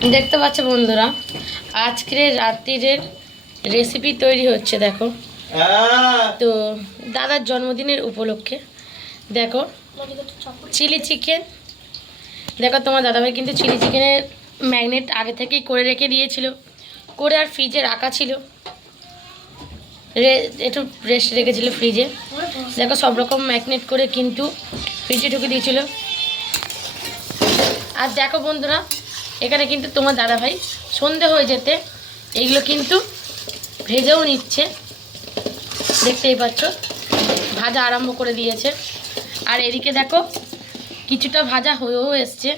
দেখতে পাচ্ছ বন্ধুরা, আজকের রাত্রির রেসিপি তৈরি হচ্ছে। দেখো, তো দাদার জন্মদিনের উপলক্ষে দেখো চিলি চিকেন। দেখো তোমার দাদাভাই কিন্তু চিলি চিকেনের ম্যাগনেট আগে থেকেই করে রেখে দিয়েছিল, করে আর ফ্রিজে রাখা ছিল, একটু রেস্ট রেখেছিল ফ্রিজে। দেখো সব রকম ম্যাগনেট করে কিন্তু ফ্রিজে ঢুকে দিয়েছিল। আর দেখো বন্ধুরা, এখানে কিন্তু তোমার দাদাভাই সন্ধে হয়ে যেতে এইগুলো কিন্তু ভেজেও নিচ্ছে। দেখতেই পাচ্ছ, ভাজা আরম্ভ করে দিয়েছে। আর এদিকে দেখো কিছুটা ভাজা হয়েও এসছে,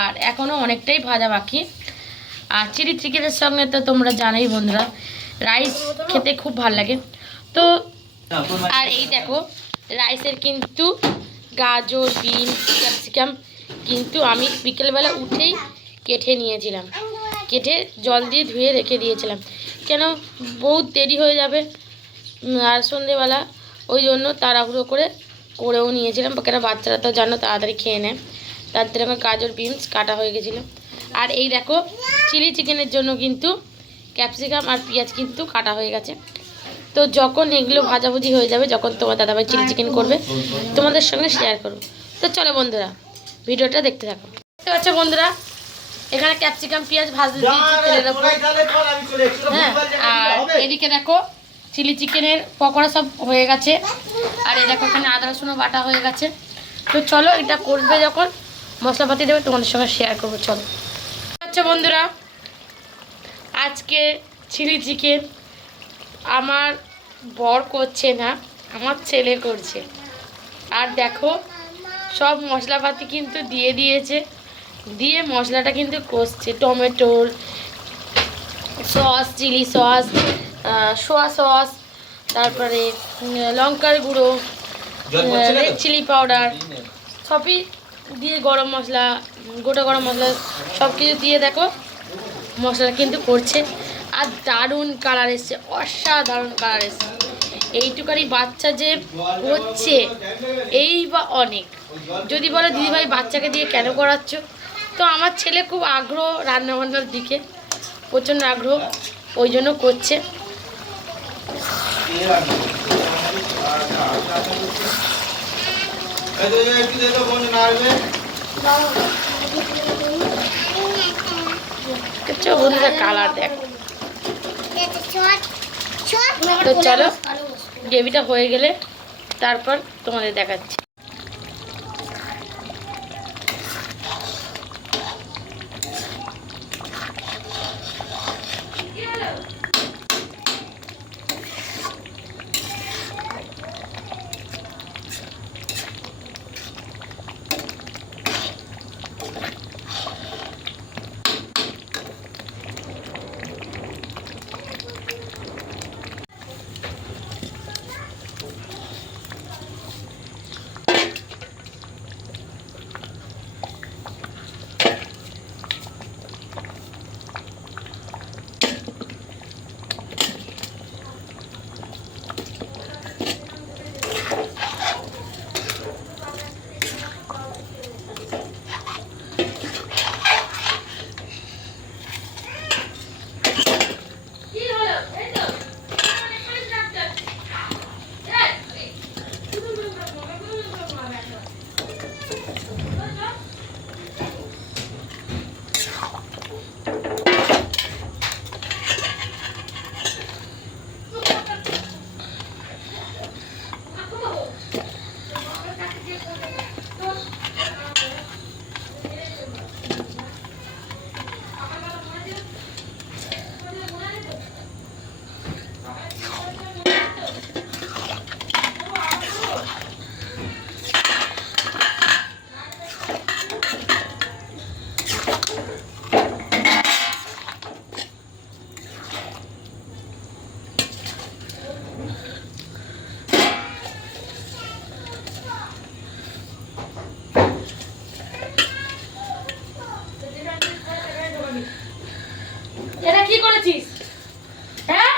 আর এখনও অনেকটাই ভাজা বাকি। আর চিলি চিকেনের সঙ্গে তো তোমরা জানোই বন্ধুরা, রাইস খেতে খুব ভালো লাগে। তো আর এই দেখো রাইসের কিন্তু গাজর, বিনস, ক্যাপসিকাম কিন্তু আমি বিকেলবেলা উঠেই কেটে নিয়েছিলাম, কেটে জল দিয়ে ধুয়ে রেখে দিয়েছিলাম, কেন বহুত দেরি হয়ে যাবে আর সন্ধেবেলা, ওই জন্য তাড়াহুড়ো করেও নিয়েছিলাম, কেন বাচ্চারা তো জানো তাড়াতাড়ি খেয়ে নেয়, তার জন্য গাজর বিনস কাটা হয়ে গেছিলো। আর এই দেখো চিলি চিকেনের জন্য কিন্তু ক্যাপসিকাম আর পেঁয়াজ কিন্তু কাটা হয়ে গেছে। তো যখন এগুলো ভাজাভুজি হয়ে যাবে, যখন তোমার দাদাভাই চিলি চিকেন করবে, তোমাদের সঙ্গে শেয়ার করবো। তো চলো বন্ধুরা, ভিডিওটা দেখতে থাকো। দেখতে পাচ্ছ বন্ধুরা, এখানে ক্যাপসিকাম পেঁয়াজ ভাজতে দিয়েছি তেলের উপর। হ্যাঁ, আর এদিকে দেখো চিলি চিকেনের পকোড়া সব হয়ে গেছে। আর এই দেখো এখানে আদা রসুনও বাটা হয়ে গেছে। তো চলো, এটা করবে যখন মশলাপাতি দেবে তোমাদের সঙ্গে শেয়ার করবো। চলো। আচ্ছা বন্ধুরা, আজকে চিলি চিকেন আমার বর করছে না, আমার ছেলে করছে। আর দেখো সব মশলাপাতি কিন্তু দিয়ে দিয়েছে, দিয়ে মশলাটা কিন্তু কষছে। টমেটোর sauce, chilli sauce, soya sauce, তারপরে লঙ্কার গুঁড়ো, রেড চিলি পাউডার সবই দিয়ে, গরম মশলা, গোটা গরম মশলা সব কিছু দিয়ে দেখো মশলা কিন্তু করছে। আর দারুণ কালার এসছে, অসাধারণ কালার এসছে। এইটুকানি বাচ্চা যে হচ্ছে এই বা অনেক। যদি বলো দিদিভাই বাচ্চাকে দিয়ে কেন করাচ্ছ, তো আমার ছেলে খুব আগ্রহ রান্নাবান্নার দিকে, প্রচণ্ড আগ্রহ, ওই জন্য করছে। বন্ধুরা কালার দেখো। তো চলো, গ্রেভিটা হয়ে গেলে তারপর তোমাদের দেখাচ্ছি। এটা কি করেছিস? হ্যাঁ,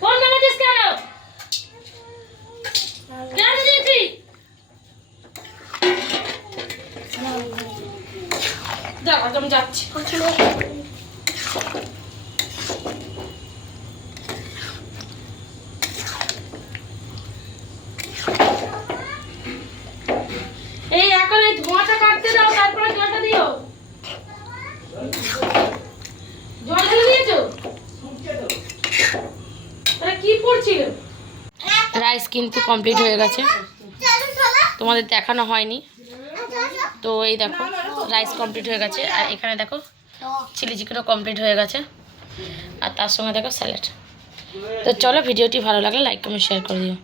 ফোন ভেঙেছিস কেন? কেন দিয়েছিস? দেখো তুমি যাচ্ছি। এই এখন এই ধোঁয়াটা কাটতে দাও, তারপরে জলটা দিও। জল ঢেলে দিয়েছো? তাহলে কি পড়ছিল? রাইস কিন্তু কমপ্লিট হয়ে গেছে, তোমাদের দেখানো হয়নি। তো এই দেখো রাইস কমপ্লিট হয়ে গেছে, আর এখানে দেখো চিলি চিকেনও কমপ্লিট হয়ে গেছে, আর তার সঙ্গে দেখো স্যালাড। তো চলো, ভিডিওটি ভালো লাগলে লাইক কমেন্ট শেয়ার করে দিও।